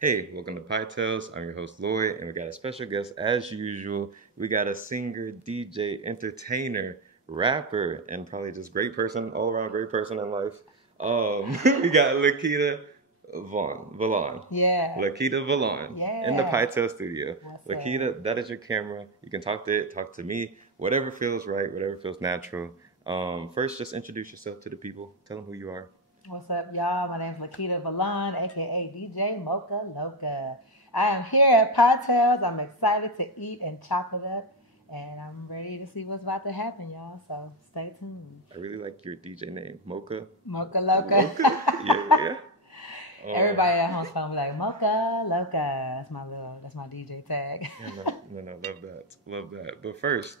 Hey, welcome to Pietales. I'm your host Lloyd, and we got a special guest as usual. We got a singer, DJ, entertainer, rapper, and probably just great person, all around great person in life. We got Lakeita Valon. Yeah. Lakeita Valon in the Yeah. Pietales studio. What's Lakeita, up? that is your camera. You can talk to it, talk to me, whatever feels right, whatever feels natural. First, just introduce yourself to the people. Tell them who you are. What's up, y'all? My name's Lakeita Valon, aka DJ Mocha Loca. I am here at Pietales. I'm excited to eat and chop it up, and I'm ready to see what's about to happen, y'all. So stay tuned. I really like your DJ name, Mocha. Mocha Loca. Mocha? Yeah. Everybody at home's phone be like Mocha Loca. That's my DJ tag. Yeah, no, love that. But first,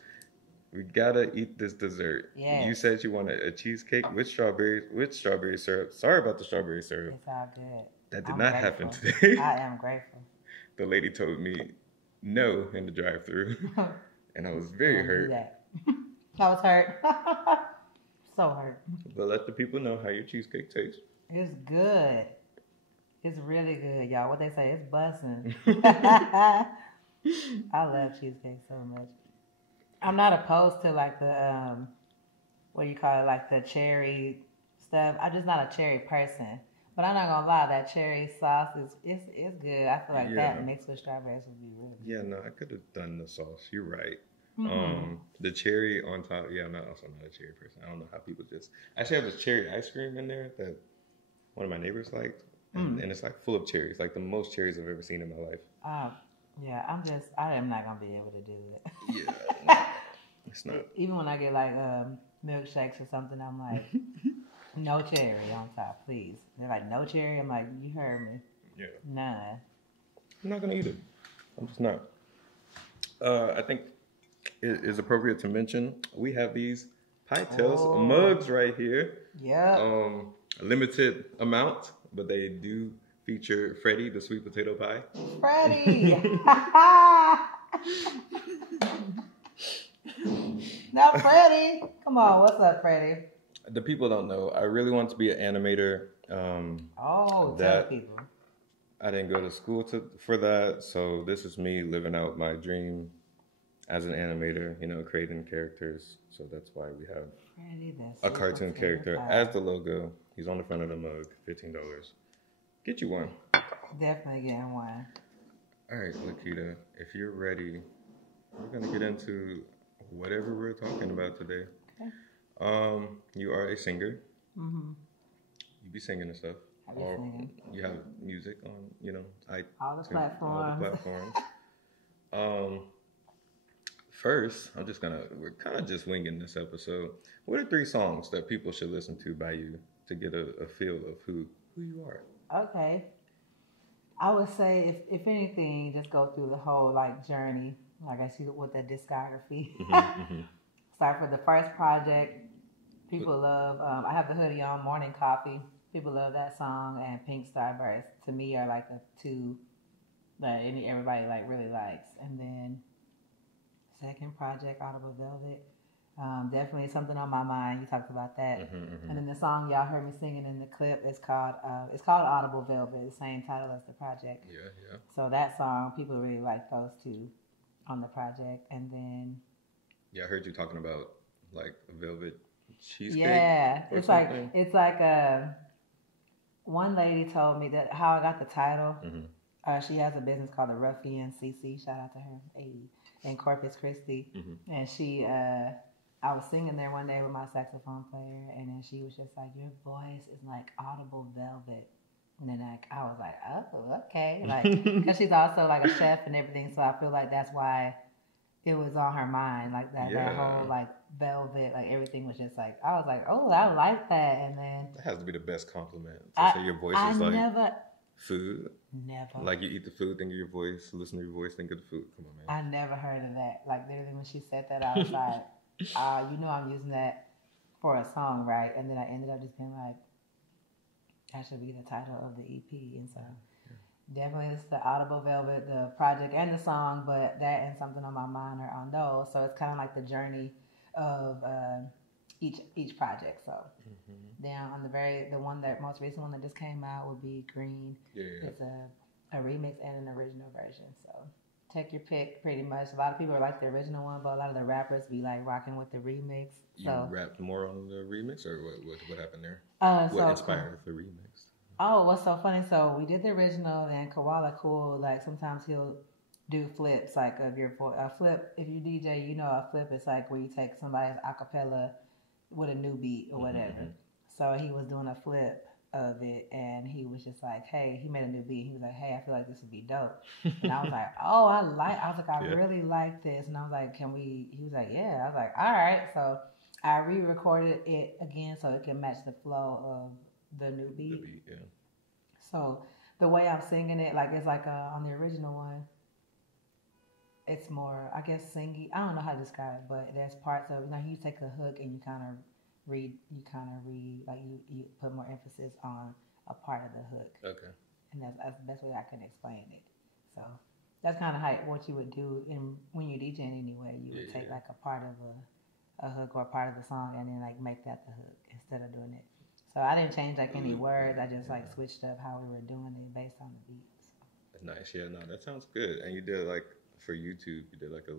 we gotta eat this dessert. Yes. You said you wanted a cheesecake with strawberry syrup. Sorry about the strawberry syrup. It's all good. That did I'm not grateful. happen today. I am grateful. The lady told me no in the drive-thru, and I was very hurt. I was hurt. So hurt. But let the people know how your cheesecake tastes. It's good. It's really good, y'all. What they say, it's bussin'. I love cheesecake so much. I'm not opposed to like the what do you call it, like the cherry stuff. I'm just not a cherry person. But I'm not gonna lie, that cherry sauce is good. I feel like that mixed with strawberries would be really good. Yeah, no, I could have done the sauce. You're right. Mm-hmm. The cherry on top. Yeah, I'm also not a cherry person. I don't know how people just. I actually have this cherry ice cream in there that one of my neighbors liked, and it's like full of cherries, like the most cherries I've ever seen in my life. Yeah, I am not gonna be able to do it. Yeah, no, it's not. Even when I get like milkshakes or something, I'm like, no cherry on top, please. They're like, no cherry. I'm like, you heard me. Yeah. None. I'm not gonna eat it. I'm just not. I think it is appropriate to mention we have these Pietales mugs right here. Yeah. Limited amount, but they do feature Freddie, the sweet potato pie. Freddie! Not Freddie! Come on, what's up, Freddie? The people don't know. I really want to be an animator. Tell people. I didn't go to school for that, so this is me living out my dream as an animator, creating characters. So that's why we have Freddie, a cartoon character as the logo. He's on the front of the mug, $15. Get you one. Definitely getting one. All right, Lakeita, if you're ready, we're going to get into whatever we're talking about today. Okay. You are a singer. Mm-hmm. You be singing and stuff. I be singing. You have music on, all the platforms. First, we're kind of just winging this episode. What are 3 songs that people should listen to by you to get a feel of who you are? Okay. I would say, if anything, just go through the whole journey. Like I see with the discography. Start with the first project. People love. I have the hoodie on, Morning Coffee. People love that song, and Pink Starburst to me are like the 2 that everybody really likes. And then second project, Audible Velvet. Definitely Something on My Mind. You talked about that. And then the song y'all heard me singing in the clip is called Audible Velvet, the same title as the project. Yeah. So that song, people really like those 2 on the project. And then I heard you talking about like a velvet cheesecake. Yeah, it's like one lady told me that how I got the title. She has a business called the Ruffian CC. Shout out to her, in Corpus Christi. And she, I was singing there one day with my saxophone player, and then she was just like, "Your voice is like Audible Velvet." And then I was like, "Oh, okay," because she's also like a chef and everything. So I feel like that's why it was on her mind, like that whole velvet, everything was just I was like, "Oh, I like that." And then that has to be the best compliment to say your voice is like food. Never. Like you eat the food, think of your voice, listen to your voice, think of the food. Come on, man. I never heard of that. Literally when she said that, I was like, I'm using that for a song, right? And then I ended up just being like, that should be the title of the EP. And so definitely it's the Audible Velvet, the project and the song, but that and Something on My Mind are on those. So it's kind of like the journey of each project. So down on the most recent one that just came out would be Green. Yeah. It's a a remix and an original version. So take your pick, pretty much. A lot of people are like the original one, but a lot of the rappers be like rocking with the remix. You rapped more on the remix, or what happened there? What inspired the remix? Oh, what's so funny? So we did the original, and Koala Cool, like sometimes he'll do flips, like of your voice. A flip, if you DJ, you know a flip is like where you take somebody's acapella with a new beat or whatever. Mm-hmm. So he was doing a flip of it, and he was just like, hey, he made a new beat. He was like, hey, I feel like this would be dope. And I was like, oh, I really like this. And I was like, can we? He was like, yeah. I was like, all right. So I re-recorded it again so it can match the flow of the new beat. The beat, yeah. So the way I'm singing it, like it's like on the original one, it's more, I guess, singy. I don't know how to describe it, but there's parts of, you take a hook and you kind of read, like you put more emphasis on a part of the hook. Okay. And that's the best way I can explain it. So that's kind of what you would do when you're DJing anyway. You would take like a part of a hook or a part of the song and then like make that the hook instead of doing it. So I didn't change like any words. I just like switched up how we were doing it based on the beats. Nice. Yeah, no, that sounds good. And you did like for YouTube, you did like a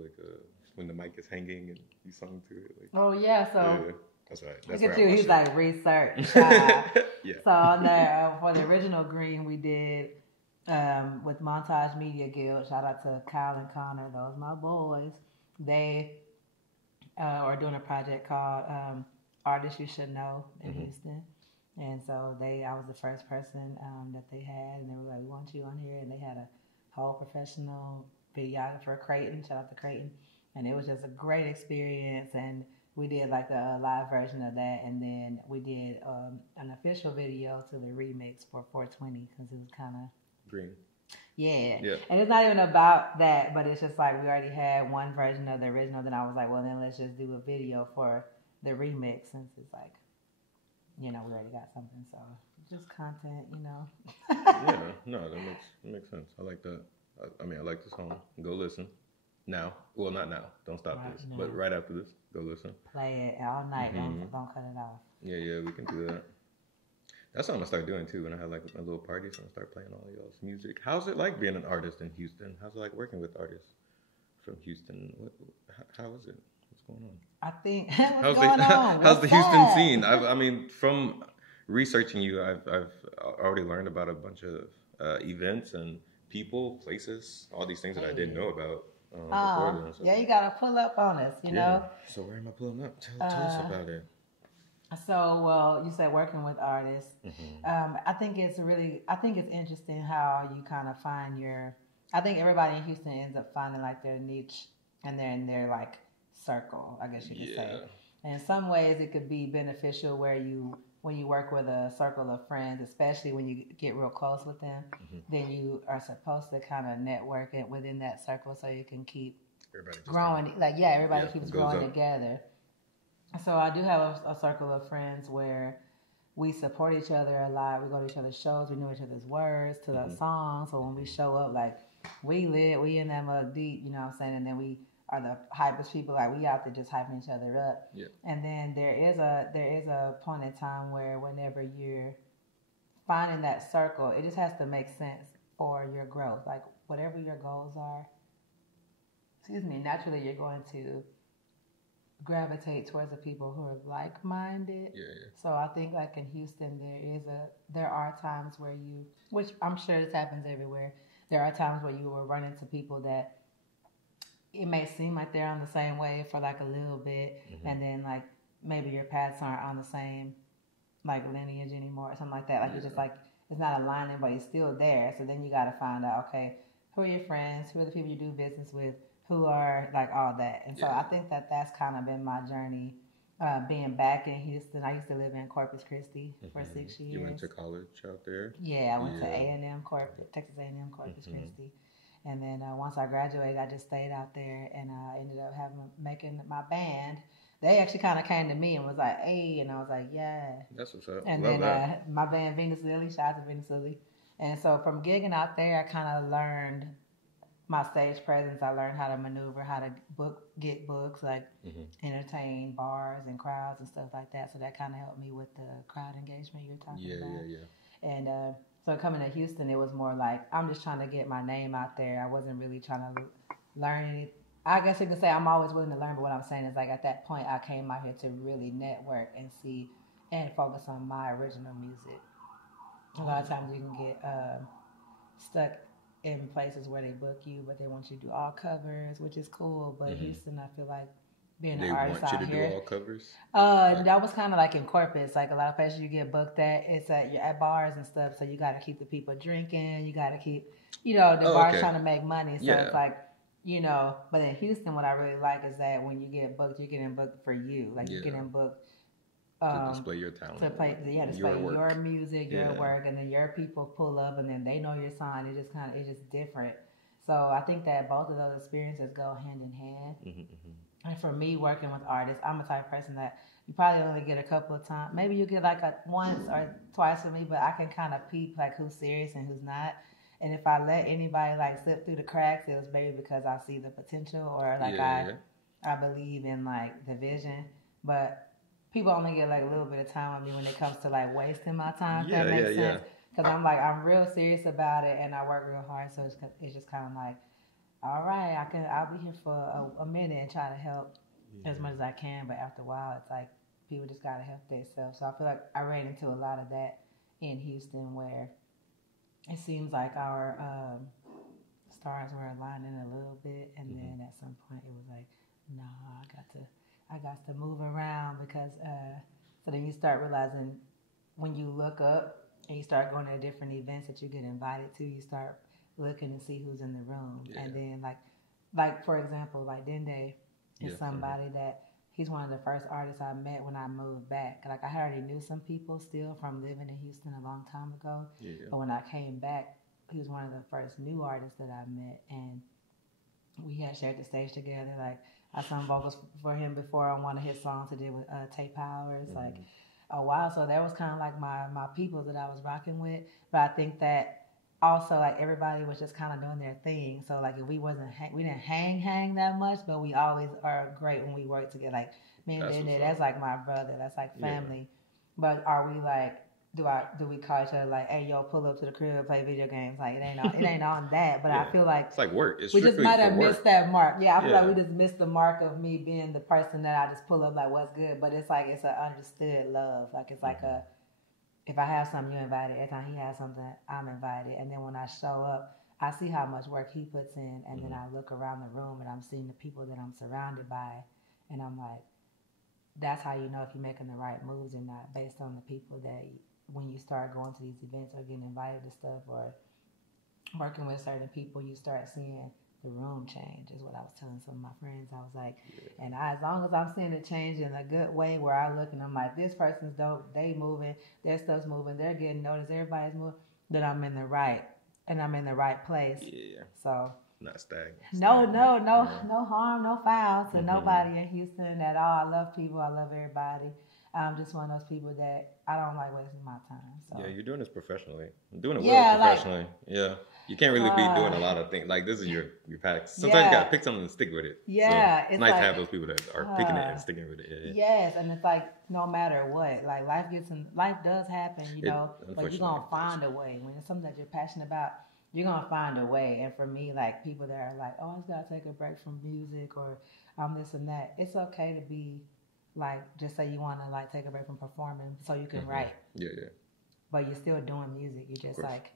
when the mic is hanging and you sung to it. Like, oh yeah, so yeah, that's right. That's look at you. He's like research. Yeah. So on the for the original Green, we did with Montage Media Guild. Shout out to Kyle and Connor. Those my boys. They are doing a project called Artists You Should Know in Houston. And so I was the first person that they had, and they were like, we want you on here. And they had a whole professional videographer, Creighton, shout out to Creighton. And it was just a great experience. And we did like a live version of that. And then we did an official video to the remix for 420 because it was kind of Green. Yeah. And it's not even about that, but it's just like we already had one version of the original. Then I was like, well, then let's just do a video for the remix since it's like, we already got something, so just content, Yeah, no, that makes sense. I like that. I like the song. Go listen. Now. Well, not now. Don't stop this. Now. But right after this, go listen. Play it all night. Don't cut it off. Yeah, we can do that. That's what I'm going to start doing, too, when I have, like, a little party. So I'm going to start playing all y'all's music. How's it like being an artist in Houston? How's it like working with artists from Houston? How is it? What's going on? I think how's the Houston scene? I mean, from researching you, I've already learned about a bunch of events and people, places, all these things that I didn't know about before then. So. Yeah, you gotta pull up on us, know. So where am I pulling up? Tell us about it. So, well, you said working with artists. I think it's interesting how you kind of find I think everybody in Houston ends up finding like their niche and they're in their like circle, I guess you could say. And in some ways it could be beneficial when you work with a circle of friends, especially when you get real close with them, then you are supposed to kind of network it within that circle so you can keep growing. Everybody keeps growing together. So I do have a circle of friends where we support each other a lot. We go to each other's shows. We know each other's words to the songs. So when we show up, like, we in that mug deep, you know what I'm saying? And then we are the hypest people. Like, we out there just hyping each other up. Yeah. And then there is a point in time where whenever you're finding that circle, it just has to make sense for your growth. Like, whatever your goals are, naturally you're going to gravitate towards the people who are like-minded. Yeah. So I think like in Houston, there are times where which I'm sure this happens everywhere. There are times where you will run into people that it may seem like they're on the same wave for like a little bit, and then like maybe your paths aren't on the same like lineage anymore or something like that. Like it's just like it's not aligning, but it's still there. So then you got to find out, okay, who are your friends? Who are the people you do business with? Who are like all that? And so I think that's kind of been my journey. Being back in Houston, I used to live in Corpus Christi for 6 years. You went to college out there? Yeah, I went to A&M Texas A&M Corpus Christi, and then once I graduated, I just stayed out there, and I ended up making my band. They actually kind of came to me and was like, "Hey," and I was like, "Yeah." That's what's up. And Love then that. My band Venus Lily, shout out to Venus Lily, and so from gigging out there, I kind of learned my stage presence. I learned how to maneuver, how to get books, like entertain bars and crowds and stuff like that. So that kind of helped me with the crowd engagement you were talking about. Yeah. And So coming to Houston, it was more like I'm just trying to get my name out there. I wasn't really trying to learn any. I guess you could say I'm always willing to learn, but what I'm saying is like at that point, I came out here to really network and see and focus on my original music. A lot of times you can get stuck in places where they book you, but they want you to do all covers, which is cool. But Houston, I feel like being an artist out here. They want you to do all covers? That was kind of like in corporates. Like a lot of places you get booked at, it's at bars and stuff. So you got to keep the people drinking. You got to keep, the bars trying to make money. So it's like, but in Houston, what I really like is that when you get booked, you're getting booked for you. Like you're getting booked to display your talent. To play, display your music, your work, and then your people pull up, and then they know your sign. It's just different. So I think that both of those experiences go hand in hand. And for me, working with artists, I'm a type of person that you probably only get a couple of times. Maybe you get like once or twice with me, but I can kind of peep like who's serious and who's not. And if I let anybody like slip through the cracks, it was maybe because I see the potential or like I believe in like the vision. But people only get like a little bit of time with me when it comes to like wasting my time. If that makes sense. Because I'm real serious about it and I work real hard. So it's just kind of like, all right, I'll be here for a minute and try to help as much as I can. But after a while, it's like people just got to help themselves. So I feel like I ran into a lot of that in Houston where it seems like our stars were aligning a little bit. And then at some point it was like, no, I got to move around because so then you start realizing when you look up and you start going to different events that you get invited to, you start looking to see who's in the room. And then like for example, like Dende is somebody that he's one of the first artists I met when I moved back. Like I already knew some people still from living in Houston a long time ago. But when I came back, he was one of the first new artists that I met, and we had shared the stage together. Like I sung vocals for him before on one of his songs I did with Tay Powers, like a while. So that was kind of like my people that I was rocking with. But I think that also like everybody was just kind of doing their thing. So like if we didn't hang that much, but we always are great when we work together. Like me and Dende, that's like my brother. That's like family. But are we like? Do we call each other like, hey, yo, pull up to the crib, play video games? Like it ain't on that. But I feel like it's like work. We just might have missed that mark. Yeah, I feel like we just missed the mark of me being the person that I just pull up like, what's good? But it's like it's an understood love. Like it's like if I have something, you're invited. Every time he has something, I'm invited. And then when I show up, I see how much work he puts in, and then I look around the room and I'm seeing the people that I'm surrounded by, and I'm like, that's how you know if you're making the right moves or not, based on the people that. When you start going to these events or getting invited to stuff or working with certain people, you start seeing the room change, is what I was telling some of my friends. I was like, and as long as I'm seeing it change in a good way where I look and I'm like, this person's dope, they moving, their stuff's moving, they're getting noticed, everybody's moving, then I'm in the right place. So not stagnant. No harm, no foul to nobody in Houston at all. I love people, I love everybody. I'm just one of those people that I don't like wasting my time. So. Yeah, you're doing this professionally. I'm doing it well professionally. You can't really be doing a lot of things. Like this is your path. Sometimes you gotta pick something and stick with it. Yeah, so it's nice to have those people that are picking it and sticking with it. Yes, and it's like no matter what, like life does happen, but you're gonna find a way. When it's something that you're passionate about, you're gonna find a way. And for me, like people that are like, oh, I just gotta take a break from music or this and that. It's okay to be. Like, just say you want to, like, take a break from performing so you can write. But you're still doing music. You're just like,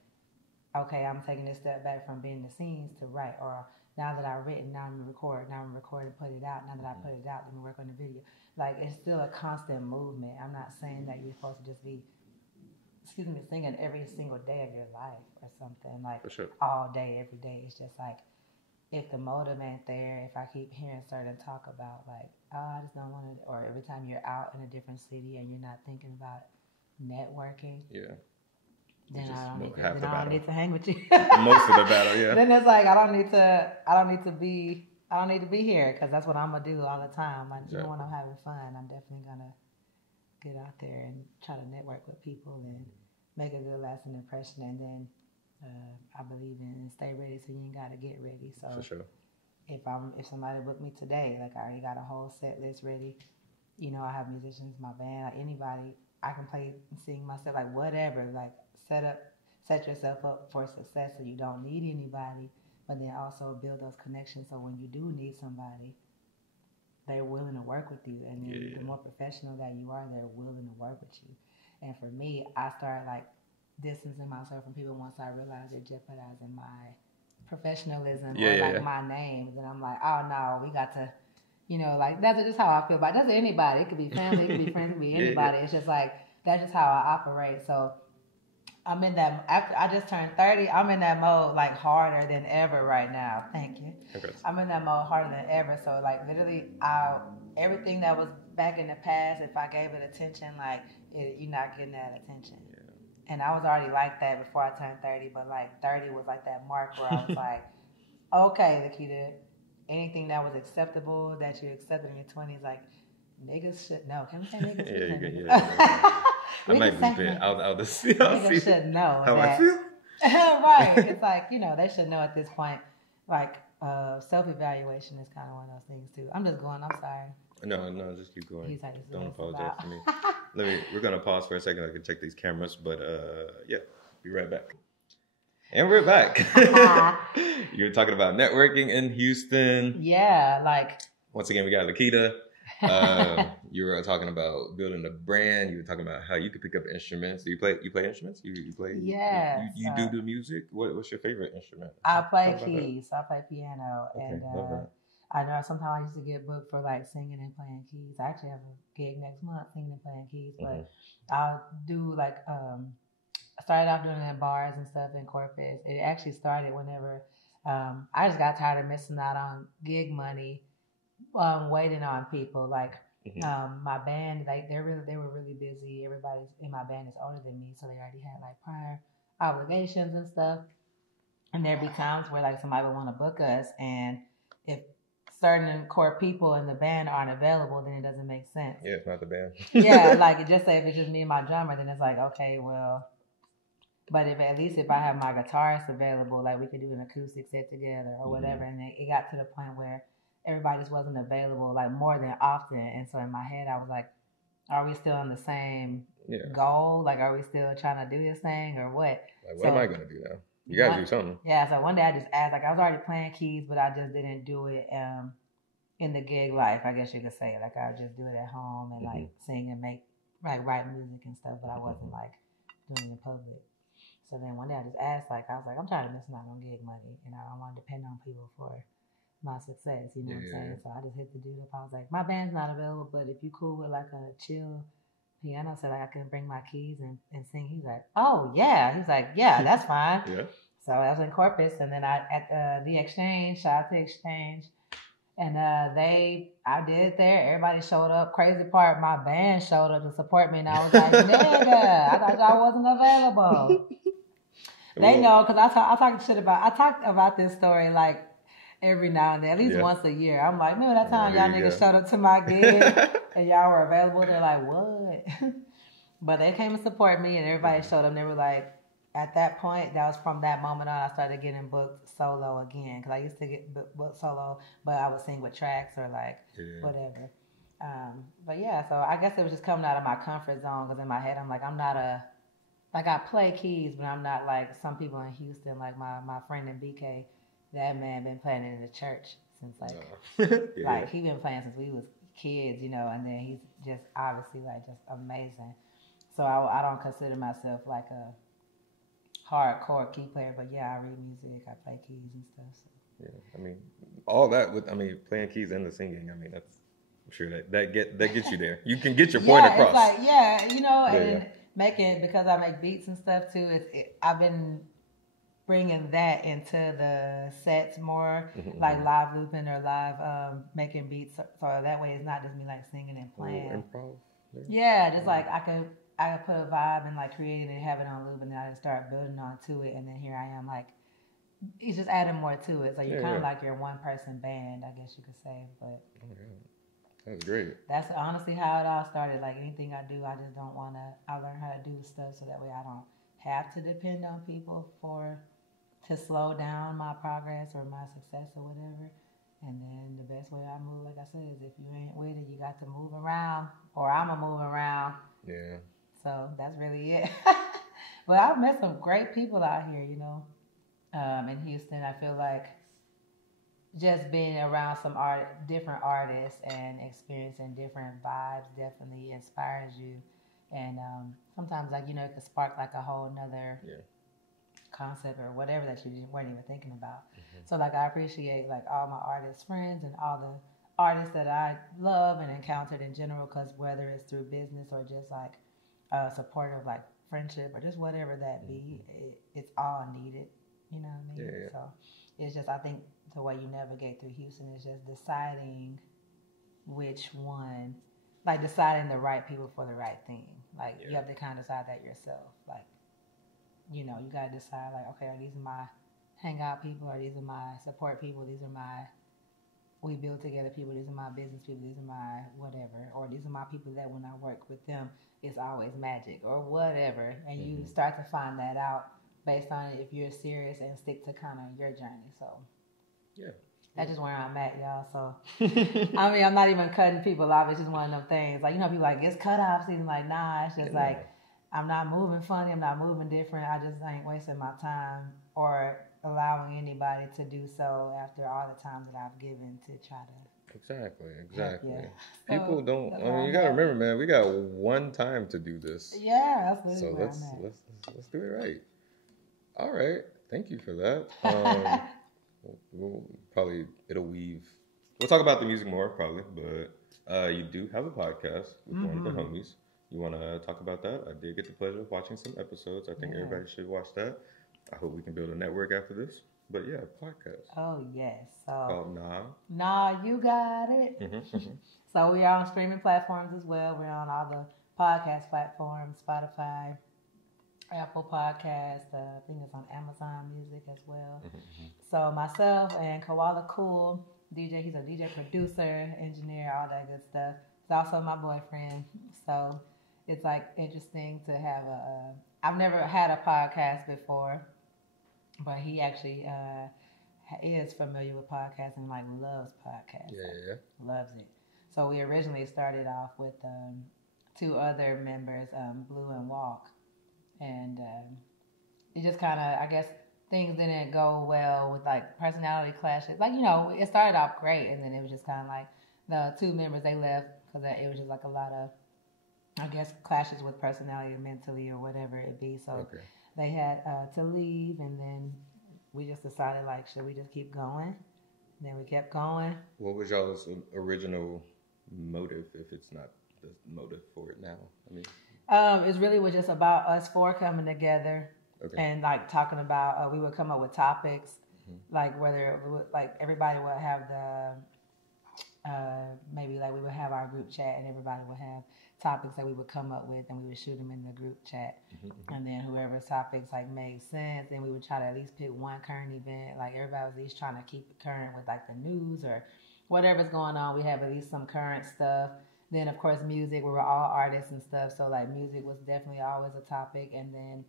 okay, I'm taking this step back from being the scenes to write. Or now that I've written, now I'm going to record. Now I'm recording, put it out. Now that I put it out, let me work on the video. Like, it's still a constant movement. I'm not saying that you're supposed to just be, singing every single day of your life or something. Like, all day, every day. It's just like, if the motive ain't there, if I keep hearing certain talk about like, oh, I just don't want to, or every time you're out in a different city and you're not thinking about networking, then I don't need to hang with you. Most of the battle, Then it's like I don't need to be here because that's what I'm gonna do all the time. Even when I'm having fun, I'm definitely gonna get out there and try to network with people and make a good lasting impression, and then. I believe in stay ready so you ain't gotta get ready. So for sure. If somebody booked me today, like I already got a whole set list ready. I have musicians, my band, like anybody, I can play and sing myself, like whatever, like set up set yourself up for success so you don't need anybody, but then also build those connections so when you do need somebody, they're willing to work with you. And then the more professional that you are, they're willing to work with you. And for me, I started like distancing myself from people once I realized they're jeopardizing my professionalism or like my name. Then I'm like, oh no, we got to, like that's just how I feel about it. That's anybody. It could be family, it could be friends, it could be anybody. It's just like, that's just how I operate. So I'm in that, after I just turned 30, I'm in that mode like harder than ever right now. Thank you. I'm in that mode harder than ever. So like literally, everything that was back in the past, if I gave it attention, like you're not getting that attention. And I was already like that before I turned 30, but like 30 was like that mark where I was like, okay, Lakeita, anything that was acceptable that you accepted in your 20s, like niggas should know. Can we say niggas? I might be bit. I'll see. Niggas should know how that. I feel. Right. It's like, they should know at this point. Like, self-evaluation is kind of one of those things too. I'm just going. I'm sorry. No, just keep going. Like, don't apologize to me. We're gonna pause for a second. I can check these cameras, but be right back. And we're back. You were talking about networking in Houston. Yeah, like once again, we got Lakeita. You were talking about building a brand. You were talking about how you could pick up instruments. You play instruments? You play? Yeah. You do the music? What's your favorite instrument? I play keys. I play piano. Okay, and I know sometimes I used to get booked for like singing and playing keys. I actually have a gig next month singing and playing keys, but I'll do like I started off doing it in bars and stuff in Corpus. It actually started whenever I just got tired of missing out on gig money, waiting on people. Like my band, like they were really busy. Everybody in my band is older than me, so they already had like prior obligations and stuff. And there'd be times where like somebody would want to book us, and if certain core people in the band aren't available, then it doesn't make sense. Yeah, it's not the band. Yeah, like just say if it's just me and my drummer, then it's like, okay, well, but if at least if I have my guitarist available, like we could do an acoustic set together or whatever. And it got to the point where everybody just wasn't available like more than often. And so in my head, I was like, are we still on the same goal? Like, are we still trying to do this thing or what? Like, what am I going to do now? You got to do something. Yeah, so one day I just asked, like I was already playing keys, but I just didn't do it in the gig life, I guess you could say. Like I would just do it at home and like sing and write music and stuff, but I wasn't like doing it in public. So then one day I just asked, like I was like, I'm tired of missing out on gig money, and I don't want to depend on people for my success, you know what I'm saying? So I just hit the dude up. I was like, my band's not available, but if you cool with like a chill piano, so like I can bring my keys and sing. He's like, oh yeah. He's like, yeah, that's fine. So I was in Corpus, and then I at the Exchange, shout out to Exchange, and I did it there. Everybody showed up. Crazy part, my band showed up to support me, and I was like, nigga, I thought y'all wasn't available. They know, because I talk about this story like every now and then, at least once a year. I'm like, remember that time y'all niggas showed up to my gig and y'all were available? They're like, what? But they came to support me, and everybody showed up, and they were like, at that point, that was from that moment on, I started getting booked solo again, because I used to get booked solo, but I would sing with tracks or like whatever. But yeah, so I guess it was just coming out of my comfort zone, because in my head, I'm like, I'm not like I play keys, but I'm not like some people in Houston, like my friend in BK. That man been playing in the church since like like he been playing since we was kids, and then he's just obviously like just amazing. So I don't consider myself like a hardcore key player, but yeah, I read music, I play keys and stuff. So. Yeah, I mean all that with playing keys and the singing. I mean that's I'm sure that gets you there. You can get your point across. It's like and making, because I make beats and stuff too. I've been bringing that into the sets more, like live looping or live making beats, so that way it's not just me like singing and playing. Improv. Just like I could put a vibe and like create it and have it on loop, and then I just start building onto it, and then here I am like it's just adding more to it. So you're kind of like your one person band, I guess you could say. But that's great. That's honestly how it all started. Like anything I do, I just don't want to. I learn how to do stuff so that way I don't have to depend on people to slow down my progress or my success or whatever. And then the best way I move, like I said, is if you ain't with it, you got to move around, or I'ma move around. Yeah. So that's really it. But I've met some great people out here, in Houston. I feel like just being around some different artists and experiencing different vibes definitely inspires you. And sometimes, like, it could spark like a whole nother concept or whatever that you weren't even thinking about. So, like, I appreciate like all my artist friends and all the artists that I love and encountered in general, because whether it's through business or just like supportive like friendship or just whatever that be, it's all needed. You know what I mean? Yeah. So it's just, I think the way you navigate through Houston is just deciding which one, like deciding the right people for the right thing. Like you have to kind of decide that yourself. Like, you got to decide like, okay, are these my hangout people, or these are my support people, these are my we build together people, these are my business people, these are my whatever, or these are my people that when I work with them, it's always magic or whatever. And you start to find that out based on if you're serious and stick to kind of your journey. So that's just where I'm at, y'all. So I mean, I'm not even cutting people off. It's just one of them things. Like, people like, it's cutoff season. Like, nah, it's just like, I'm not moving funny. I'm not moving different. I just ain't wasting my time or allowing anybody to do so after all the time that I've given to try to. Exactly. People don't. I mean, you gotta remember, man. We got one time to do this. Yeah, that's so where let's do it right. All right. Thank you for that. It'll weave. We'll talk about the music more probably, but you do have a podcast with one of the homies. You want to talk about that? I did get the pleasure of watching some episodes. I think everybody should watch that. I hope we can build a network after this. But yeah, podcast. Oh, yes. So, called Nah, you got it. So we are on streaming platforms as well. We're on all the podcast platforms, Spotify, Apple Podcast. I think it's on Amazon Music as well. So myself and Koala Cool, DJ, he's a DJ producer, engineer, all that good stuff. He's also my boyfriend. So it's like interesting to have I've never had a podcast before, but he actually is familiar with podcasting, like loves podcasts. Loves it. So we originally started off with two other members, Blue and Walk. And it just kind of, I guess, things didn't go well with like personality clashes. Like, it started off great, and then it was just kind of like the two members, they left because it was just like a lot of, I guess, clashes with personality or mentally or whatever it be. So they had to leave, and then we just decided, like, should we just keep going? And then we kept going. What was y'all's original motive, if it's not the motive for it now? I mean, it really was just about us four coming together and like talking about. We would come up with topics, like whether like everybody would have the maybe like we would have our group chat, and everybody would have topics that we would come up with, and we would shoot them in the group chat. And then whoever's topics like made sense, then we would try to at least pick one current event. Like everybody was at least trying to keep it current with like the news or whatever's going on. We have at least some current stuff. Then of course music, we were all artists and stuff, so like music was definitely always a topic. And then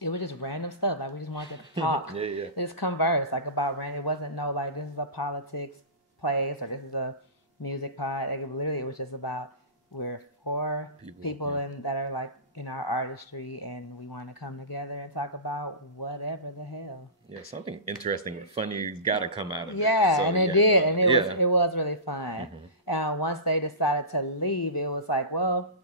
it was just random stuff. Like we just wanted to talk, just converse like about random. It wasn't no like this is a politics place or this is a music pod. Like it was just about we're four people that are like in our artistry, and we want to come together and talk about whatever the hell. Yeah, something interesting and funny got to come out of it. Yeah, so, and it did, and it was really fun. Once they decided to leave, it was like, well,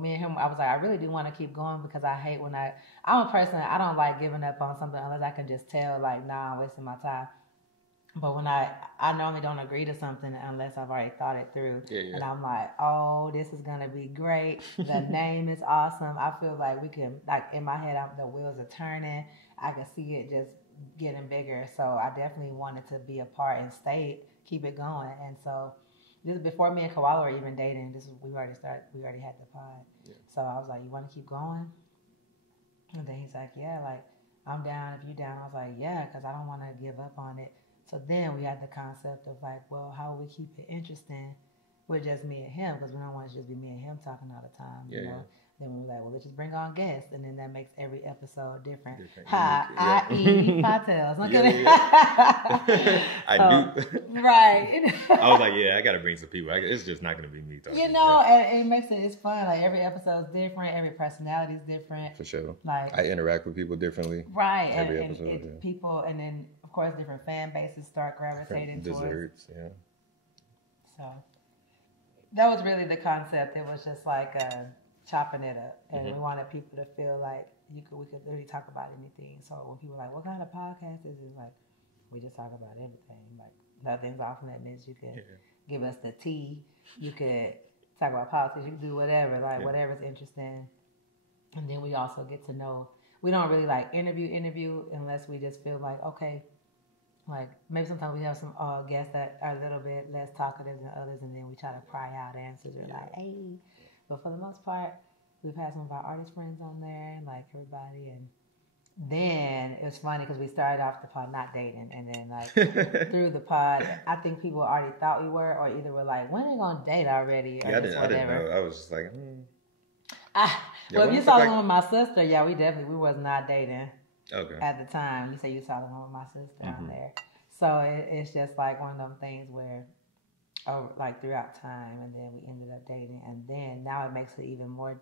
me and him, I was like, I really do want to keep going because I hate when I'm a person, I don't like giving up on something unless I can just tell, like, nah, I'm wasting my time. But when I normally don't agree to something unless I've already thought it through. And I'm like, oh, this is going to be great. The name is awesome. I feel like we can, like in my head, the wheels are turning. I can see it just getting bigger. So I definitely wanted to be a part and keep it going. And so this is before me and Koala were even dating. We already had the pod. So I was like, you want to keep going? And then he's like, yeah, like I'm down if you're down. I was like, yeah, because I don't want to give up on it. So then we had the concept of like, well, how will we keep it interesting with just me and him? Because we don't want it to just be me and him talking all the time. You know? Then we were like, well, let's just bring on guests, and then that makes every episode different. Yeah. I.e. Pietales. I knew. Right. I was like, yeah, I got to bring some people. It's just not going to be me talking. You know, and it makes it's fun. Like every episode's different. Every personality is different. For sure. Like I interact with people differently. Right. Every episode. People, and then of course different fan bases start gravitating towards. Desserts, yeah. So that was really the concept. It was just like chopping it up, and we wanted people to feel like we could really talk about anything. So when people are like, what kind of podcast is it? Like, we just talk about everything. Like, nothing's off limits. You can give us the tea. You could talk about politics. You can do whatever, whatever's interesting. And then we also get to know. We don't really like interview unless we just feel like, okay, like maybe sometimes we have some guests that are a little bit less talkative than others, and then we try to pry out answers. We're like, hey. But for the most part, we've had some of our artist friends on there, like everybody. And then it was funny because we started off the pod not dating. And then like through the pod, I think people already thought we were, or either were like, when are they going to date already? Or I didn't know. I was just like, well, if you saw the one with my sister, we was not dating. Okay. At the time. You say you saw the one with my sister on there. So it's just like one of them things where, like throughout time, and then we ended up dating, and then now it makes it even more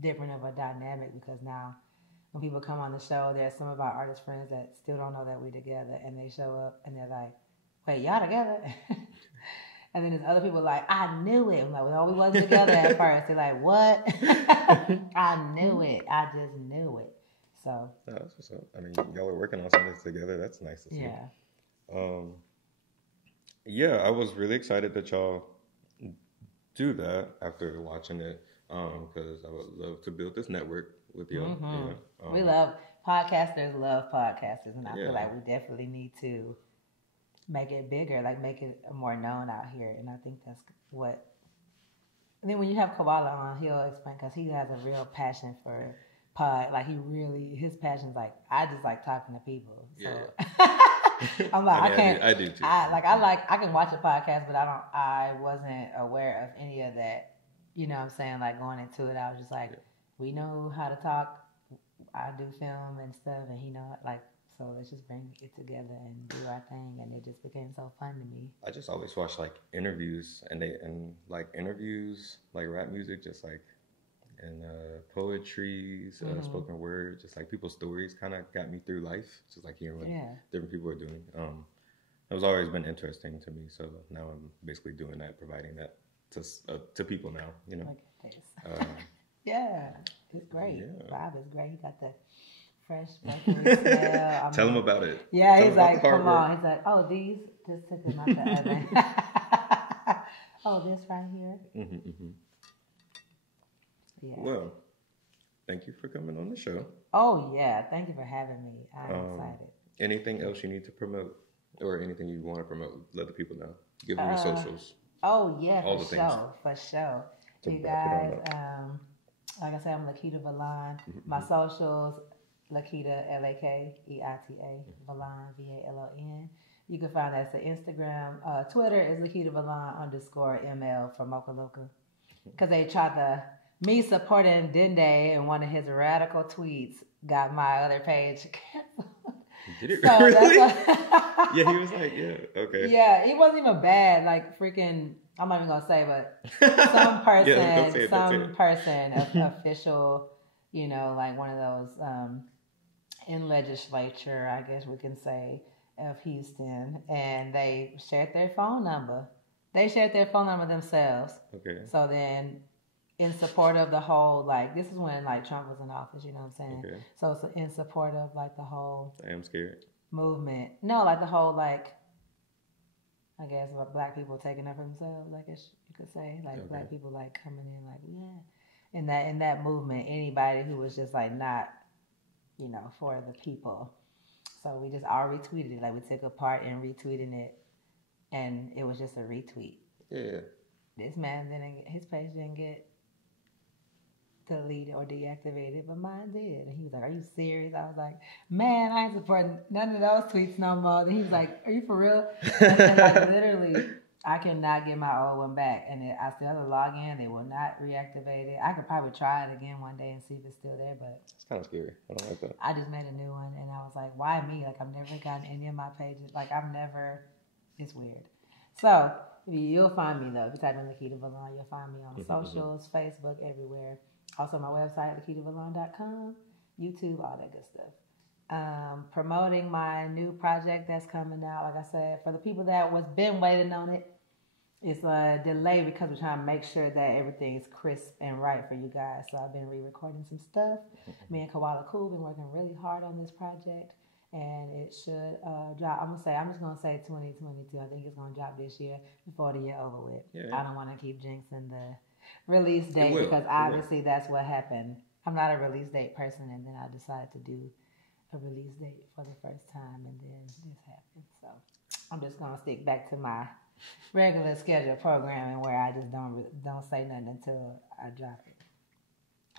different of a dynamic because now when people come on the show, there's some of our artist friends that still don't know that we're together, and they show up and they're like, wait, y'all together? And then there's other people like, I knew it. I'm like, well, we wasn't together at first. They're like, what? I knew it. I just knew it. So that's what's up. I mean, y'all are working on something together. That's nice to see. Yeah. I was really excited that y'all do that after watching it, because I would love to build this network with y'all. We love podcasters, and I feel like we definitely need to make it bigger, like make it more known out here. And I think that's what. And then when you have Koala on, he'll explain because he has a real passion for pod. Like his passion's like, I just like talking to people. So I'm like, I do too. I can watch a podcast, but I wasn't aware of any of that. You know what I'm saying? Like going into it, I was just like, we know how to talk. I do film and stuff, and he know like, so let's just bring it together and do our thing. And it just became so fun to me. I just always watch like interviews and like rap music, just like, and poetry, spoken word, just like people's stories kind of got me through life. Just like hearing what different people are doing. It was always been interesting to me. So now I'm basically doing that, providing that to people now, you know. Yeah, it's great. Yeah. Bob is great. He got the fresh bakery smell. Tell him about it. Yeah, he's like, come on. He's like, oh, these just took them out the oven. Oh, this right here. Yeah. Well, thank you for coming on the show. Oh, yeah. Thank you for having me. I'm excited. Anything else you need to promote or anything you want to promote? Let the people know. Give them your socials. Oh, yeah, for sure. You guys, like I said, I'm Lakeita Valon. My socials, Lakeita, Lakeita, Valon, Valon. You can find us on Instagram. Twitter is Lakeita Valon _ML for Mocha Loca. Because they tried to... Me supporting Dende and one of his radical tweets got my other page canceled. Did it really? Yeah, he was like, yeah, okay. Yeah, he wasn't even bad. Like freaking, I'm not even gonna say, but some person, official, you know, like one of those in legislature, I guess we can say, of Houston, and they shared their phone number. They shared their phone number themselves. Okay. So then, in support of the whole, like, this is when, like, Trump was in office, you know what I'm saying? Okay. So it's in support of, like, the whole... I am scared. ...movement. No, like, the whole, like, I guess, what black people taking up for themselves, I guess you could say. Like, black people, like, coming in, like, yeah. In that movement, anybody who was just, like, not, you know, for the people. So we just all retweeted it. Like, we took a part in retweeting it, and it was just a retweet. Yeah. This man his page didn't get deleted or deactivated, but mine did. And he was like, are you serious? I was like, man, I ain't supporting none of those tweets no more. And he was like, are you for real? And like literally, I cannot get my old one back, and I still have to log in. They will not reactivate it. I could probably try it again one day and see if it's still there, but it's kind of scary. I don't like that. I just made a new one, and I was like, why me? Like, I've never gotten any of my pages. Like, it's weird. So, you'll find me, though. If you type in Lakeita Valon, you'll find me on socials, Facebook, everywhere. Also, my website, LakeitaValon.com, YouTube, all that good stuff. Promoting my new project that's coming out. Like I said, for the people that was been waiting on it, it's a delay because we're trying to make sure that everything is crisp and right for you guys. So I've been re-recording some stuff. Me and Koala Cool been working really hard on this project, and it should drop. I'm just gonna say 2022. I think it's gonna drop this year before the year over with. Yeah. I don't want to keep jinxing the release date because obviously that's what happened. I'm not a release date person, and then I decided to do a release date for the first time, and then this happened. So I'm just gonna stick back to my regular scheduled programming where I just don't say nothing until I drop it.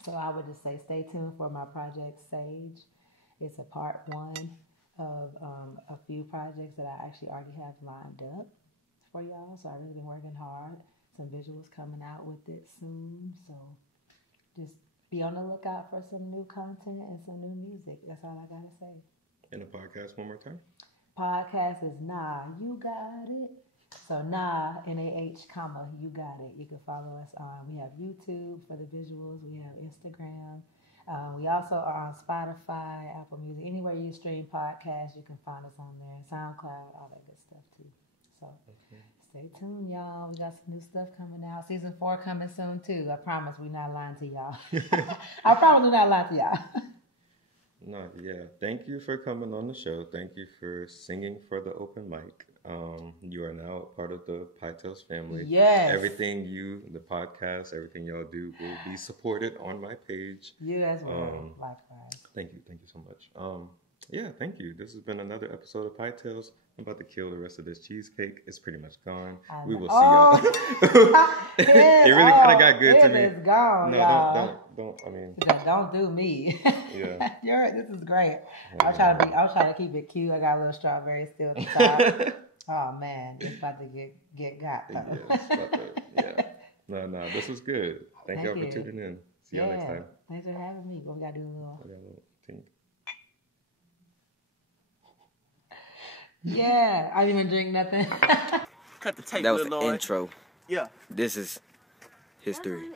So I would just say stay tuned for my project Sage. It's a part one of a few projects that I actually already have lined up for y'all. So I've really been working hard. Some visuals coming out with it soon. So just be on the lookout for some new content and some new music. That's all I gotta say. And the podcast one more time? Podcast is Nah, You Got It. So Nah, N-A-H, comma, You Got It. You can follow us on, we have YouTube for the visuals. We have Instagram. We also are on Spotify, Apple Music. Anywhere you stream podcasts, you can find us on there. SoundCloud, all that good stuff too. So stay tuned, y'all. We got some new stuff coming out. Season 4 coming soon too. I promise we're not lying to y'all. I promise we're not lying to y'all. No, yeah. Thank you for coming on the show. Thank you for singing for the open mic. You are now part of the Pietales family. Yes. Everything the podcast, everything y'all do will be supported on my page. You as well. Likewise. Thank you so much. Yeah, thank you. This has been another episode of Pietales. I'm about to kill the rest of this cheesecake. It's pretty much gone. We will see y'all. It really kind of got good to me. It's gone, no, y'all. don't. I mean, don't do me. Yeah. This is great. I was trying to keep it cute. I got a little strawberry still at the top. Oh man, it's about to get got though. Yeah. No, this was good. Thank y'all for tuning in. See y'all next time. Thanks for having me. But we gotta do a little thing. Yeah, I didn't even drink nothing. Cut the tape. That was the intro. Yeah. This is history.